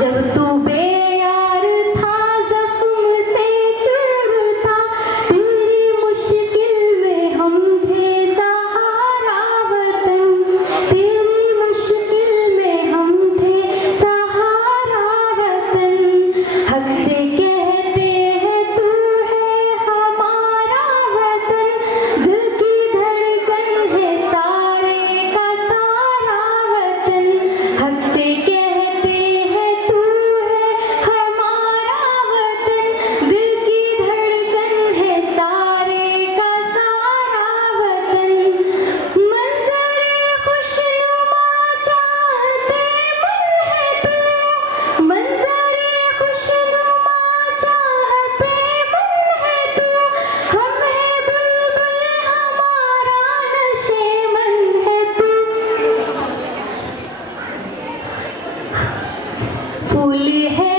जब तू बेयार था जख्म से चुभता, तेरी मुश्किल में हम थे सहारा वतन, तेरी मुश्किल में हम थे सहारा वतन। हक से कहते हैं तू है हमारा वतन, दिल की धड़कन है सारे का सारा वतन। हक से कहते हैं तू है हमारा वतन, दिल की धड़कन है सारे का सारा वतन। मंजरे खुशनुमा चाहते मन है तू, मंजरे खुशनुमा चाहते मन है तू। हम है बुलबुल हमारा नशेमन है तू, फूल है